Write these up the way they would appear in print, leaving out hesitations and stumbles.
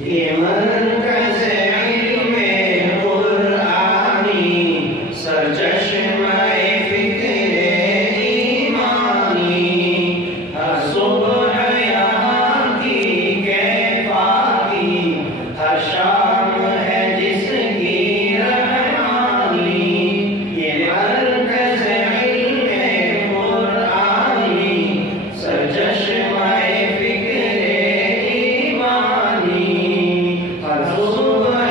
یہ مرکز علم قرآنی سرچشمہ فکر ایمانی، ہر صبح یہاں کی کیفاتی، ہر شام ہے جس کی رحمانی۔ یہ مرکز علم قرآنی سرچشمہ فکر ایمانی، ہر صبح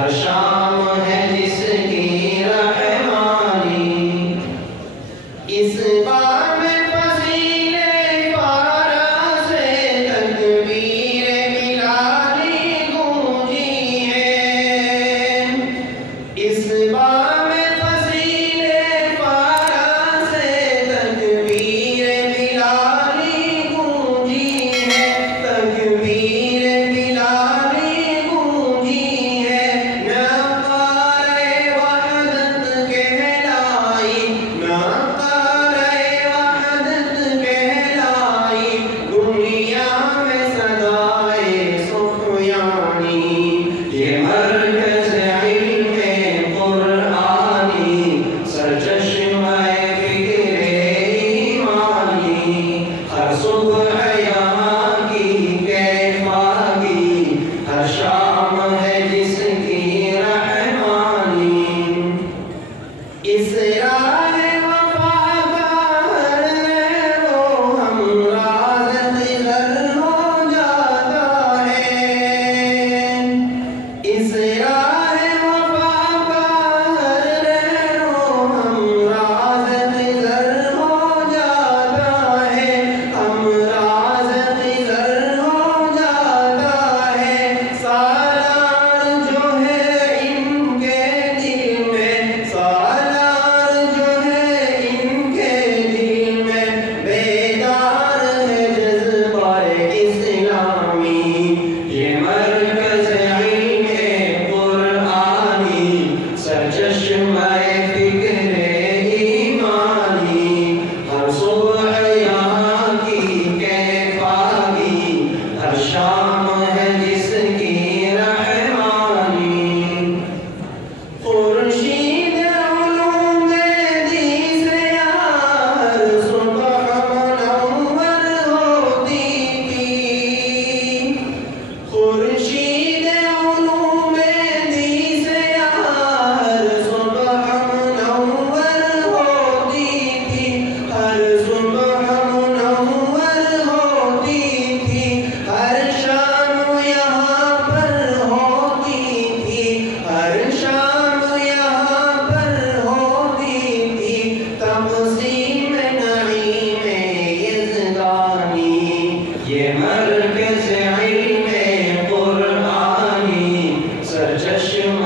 ہر شام ہے جس کی رحمانی اس بار میں فضیلے پارا سے تکبیر بلالی گونجی ہے اس بار میں فضیلے پارا سے تکبیر بلالی گونجی ہے تکبیر بلالی گونجی ہے نعرہ وحدت کہلائی نعرہ وحدت کہلائی دنیا میں صدائے سفیانی یہ مرکز علم قرآنی سرچشمہ فکر ایمانی ہر صبح یہاں کی کیفاکی ہر شام ہے جس کی رحمانی اس راہ وفا کا ہر رو ہمراز خضر ہو جاتا ہے اس راہ وفا کا ہر رو ہمراز خضر ہو جاتا ہے ہمراز خضر ہو جاتا ہے سالار جو ہے ان کے دل میں سالار جو ہے ان کے دل میں بیدار ہے جذبہ اسلامی یہ مرکز علم قرآنی سرچشمہ فکر ایمانی ہر صبح یہاں کی کیفاکی ہر شام ہے جس کی رحمانی خورشید علوم دی سے ہر صبح منور ہوتی تھی خورشید علوم دی سے ہر صبح منور ہوتی تھی ہر صبح منور ہوتی تھی ہر شام یہاں پر ہوتی تھی ہر شام یہاں پر ہوتی تھی تقسیم نعیم یزدانی یہ مرکز علم قرآنی سرچشمہ